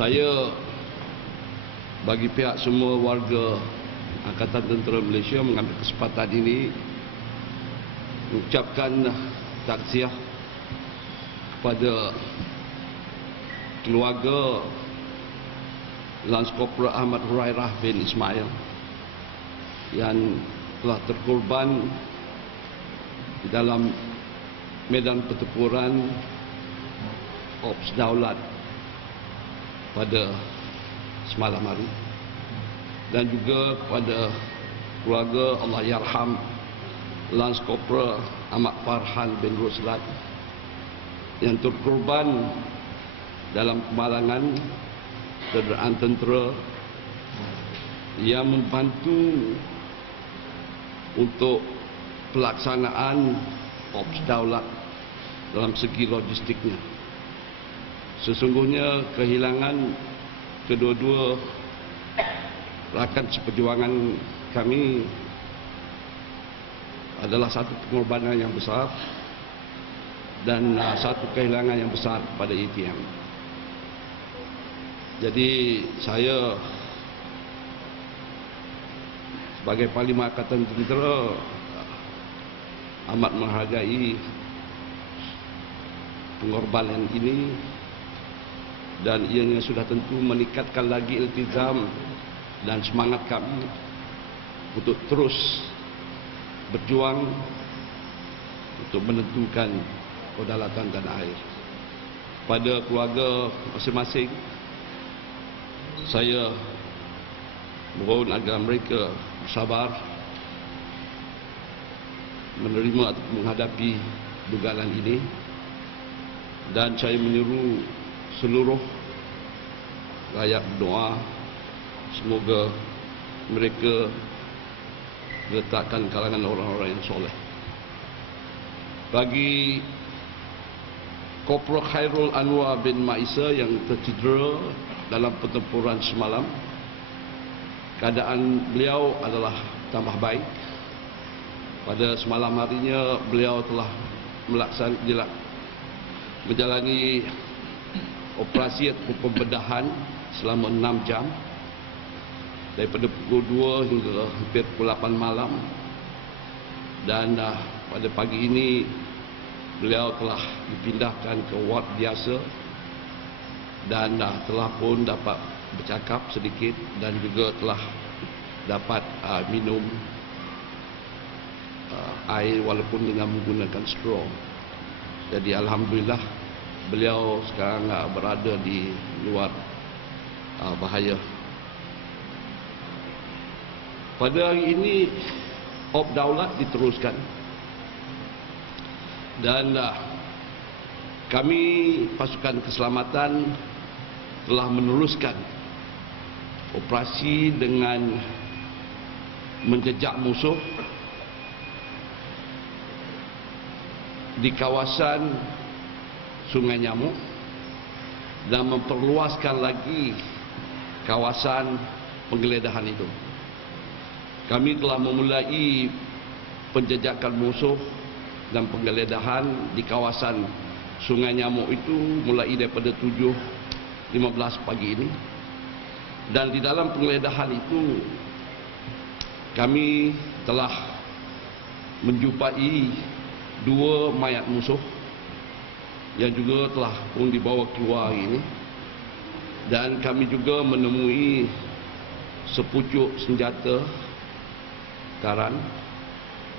Saya bagi pihak semua warga Angkatan Tentera Malaysia mengambil kesempatan ini mengucapkan takziah kepada keluarga Lance Corporal Ahmad Hurairah bin Ismail yang telah terkorban di dalam medan pertempuran Ops Daulat pada semalam hari, dan juga kepada keluarga Allah Yarham Lance Corporal Ahmad Farhan bin Ruslan yang terkorban dalam kemalangan kenderaan tentera yang membantu untuk pelaksanaan Ops Daulat dalam segi logistiknya. Sesungguhnya kehilangan kedua-dua rakan seperjuangan kami adalah satu pengorbanan yang besar dan satu kehilangan yang besar pada ATM. Jadi saya sebagai Panglima Angkatan Tentera amat menghargai pengorbanan ini, dan ianya sudah tentu meningkatkan lagi iltizam dan semangat kami untuk terus berjuang untuk menentukan kedaulatan tanah air. Pada keluarga masing-masing, saya mohon agar mereka bersabar menerima atau menghadapi dugaan ini, dan saya menyuruh seluruh rakyat berdoa semoga mereka letakkan kalangan orang-orang yang soleh. Bagi Korporal Khairul Anwar bin Maisa yang tercedera dalam pertempuran semalam, keadaan beliau adalah tambah baik. Pada semalam harinya beliau telah menjalani operasi atau pembedahan selama 6 jam daripada pukul 2 hingga hampir pukul 8 malam, dan pada pagi ini beliau telah dipindahkan ke ward biasa dan telah pun dapat bercakap sedikit dan juga telah dapat minum air walaupun dengan menggunakan straw. Jadi alhamdulillah beliau sekarang berada di luar bahaya. Pada hari ini Ops Daulat diteruskan, dan kami pasukan keselamatan telah meneruskan operasi dengan menjejak musuh di kawasan Sungai Nyamuk dan memperluaskan lagi kawasan penggeledahan itu. Kami telah memulai penjejakan musuh dan penggeledahan di kawasan Sungai Nyamuk itu mulai daripada 7.15 pagi ini, dan di dalam penggeledahan itu kami telah menjumpai 2 mayat musuh yang juga telah pun dibawa keluar hari ini, dan kami juga menemui sepucuk senjata karan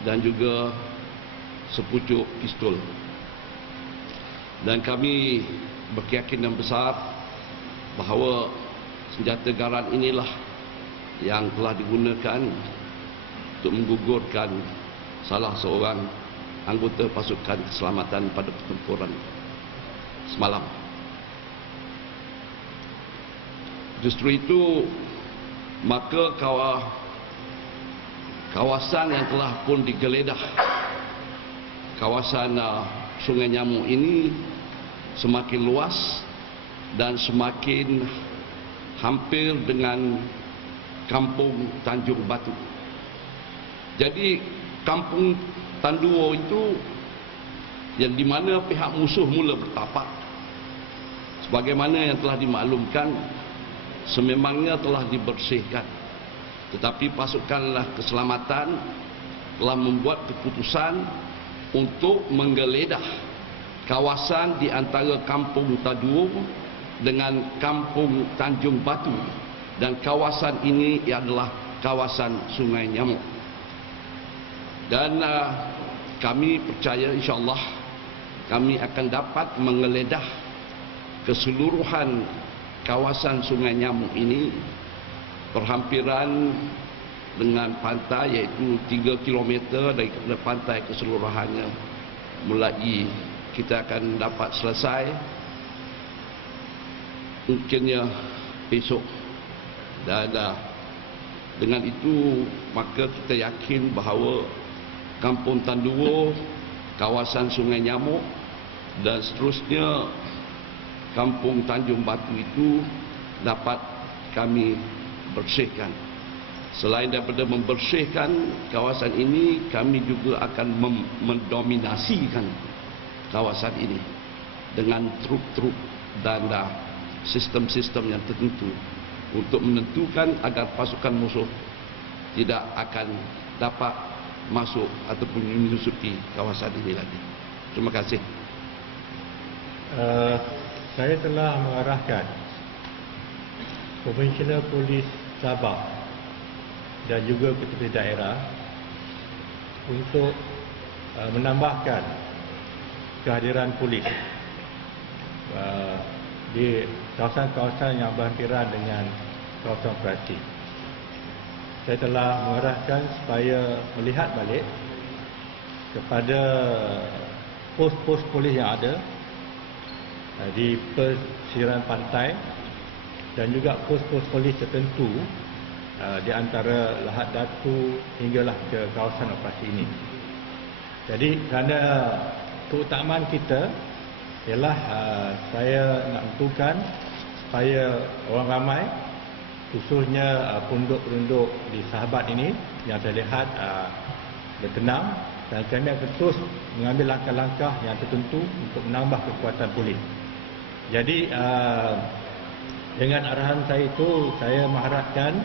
dan juga sepucuk pistol, dan kami berkeyakinan besar bahawa senjata karan inilah yang telah digunakan untuk menggugurkan salah seorang anggota pasukan keselamatan pada pertempuran semalam. Justru itu maka kawasan yang telah pun digeledah, kawasan Sungai Nyamuk ini semakin luas dan semakin hampir dengan kampung Tanjung Batu. Jadi kampung Tanduo itu yang di mana pihak musuh mula bertapak sebagaimana yang telah dimaklumkan, sememangnya telah dibersihkan. Tetapi pasukanlah keselamatan telah membuat keputusan untuk menggeledah kawasan di antara Kampung Taduo dengan Kampung Tanjung Batu, dan kawasan ini adalah kawasan Sungai Nyamuk. Dan kami percaya insya-Allah kami akan dapat menggeledah keseluruhan kawasan Sungai Nyamuk ini, perhampiran dengan pantai, iaitu 3 km daripada pantai keseluruhannya. Mulai kita akan dapat selesai mungkinnya besok. Dan dengan itu maka kita yakin bahawa Kampung Tanduo, kawasan Sungai Nyamuk dan seterusnya Kampung Tanjung Batu itu dapat kami bersihkan. Selain daripada membersihkan kawasan ini, kami juga akan mendominasikan kawasan ini dengan truk-truk dan sistem-sistem yang tertentu untuk menentukan agar pasukan musuh tidak akan dapat masuk ataupun menyusupi kawasan ini lagi. Terima kasih. Saya telah mengarahkan Komisioner Polis Sabah dan juga ketua daerah untuk menambahkan kehadiran polis di kawasan-kawasan yang berhampiran dengan kawasan operasi. Saya telah mengarahkan supaya melihat balik kepada pos-pos polis yang ada di pesisiran pantai dan juga pos-pos polis tertentu di antara Lahad Datu hinggalah ke kawasan operasi ini. Jadi kerana keutamaan kita ialah saya nak tentukan supaya orang ramai, khususnya penduduk-penduduk di Sahabat ini yang saya lihat bertenang, dan kami akan terus mengambil langkah-langkah yang tertentu untuk menambah kekuatan polis. Jadi dengan arahan saya itu, saya mengharapkan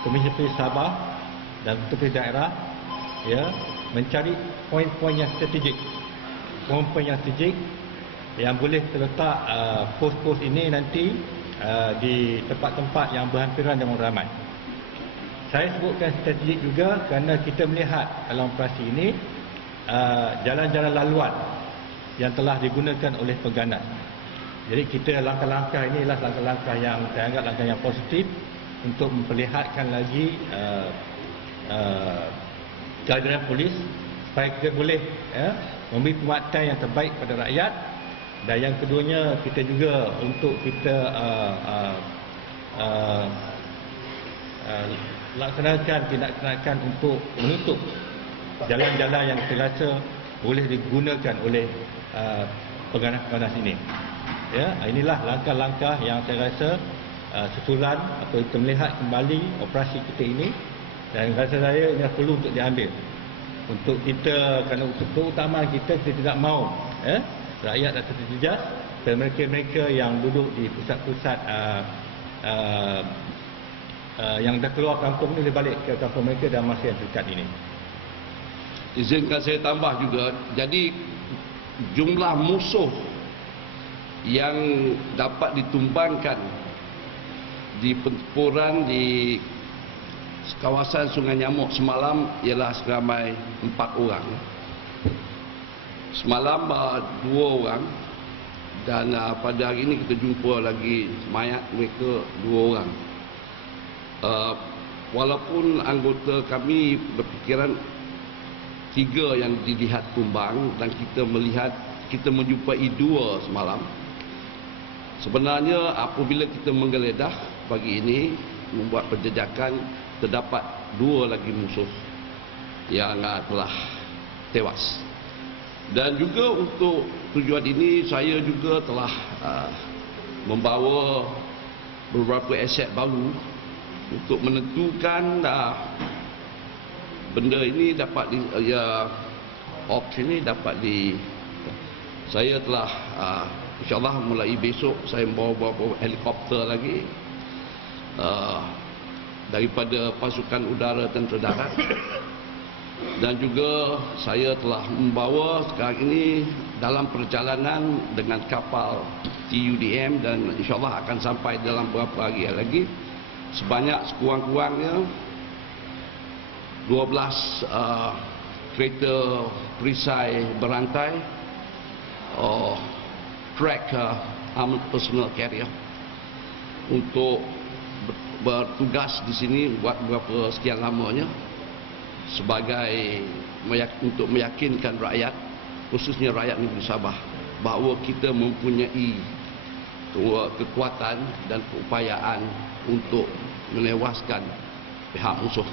Komisi Polis Sabah dan ketua daerah mencari poin-poin yang strategik, poin-poin yang strategik yang boleh terletak pos-pos ini nanti di tempat-tempat yang berhampiran dengan ramai. Saya sebutkan strategik juga kerana kita melihat dalam operasi ini jalan-jalan laluan yang telah digunakan oleh pengganas. Jadi kita langkah-langkah ini adalah langkah-langkah yang saya anggap langkah yang positif untuk memperlihatkan lagi kehadiran polis supaya kita boleh memberi penguatan yang terbaik pada rakyat. Dan yang keduanya, kita juga untuk kita laksanakan tindakan untuk menutup jalan-jalan yang kita rasa boleh digunakan oleh pengganas-pengganas ini. Inilah langkah-langkah yang saya rasa susulan atau kita melihat kembali operasi kita ini, dan rasa saya ini perlu untuk diambil untuk kita, kerana untuk keutamaan kita tidak mahu rakyat atau terjejas, dan mereka-mereka yang duduk di pusat-pusat yang dah keluar kampung ini balik ke kampung mereka dalam masa yang dekat ini. Izinkan saya tambah juga, jadi jumlah musuh yang dapat ditumbangkan di pertempuran di kawasan Sungai Nyamuk semalam ialah seramai 4 orang. Semalam 2 orang, dan pada hari ini kita jumpa lagi mayat mereka 2 orang. Walaupun anggota kami berfikiran 3 yang dilihat tumbang dan kita menjumpai 2 semalam. Sebenarnya apabila kita menggeledah pagi ini, membuat penjejakan, terdapat 2 lagi musuh yang telah tewas. Dan juga untuk tujuan ini saya juga telah membawa beberapa aset baru untuk menentukan benda ini dapat auction ini dapat saya telah InsyaAllah mulai besok saya bawa helikopter lagi daripada pasukan udara tentera darat, dan juga saya telah membawa sekarang ini dalam perjalanan dengan kapal TUDM, dan insyaAllah akan sampai dalam beberapa hari lagi sebanyak sekurang-kurangnya 12 kereta perisai berantai track armored personnel carrier untuk bertugas di sini buat beberapa sekian lamanya sebagai untuk meyakinkan rakyat, khususnya rakyat negeri Sabah, bahawa kita mempunyai kekuatan dan keupayaan untuk menewaskan pihak musuh.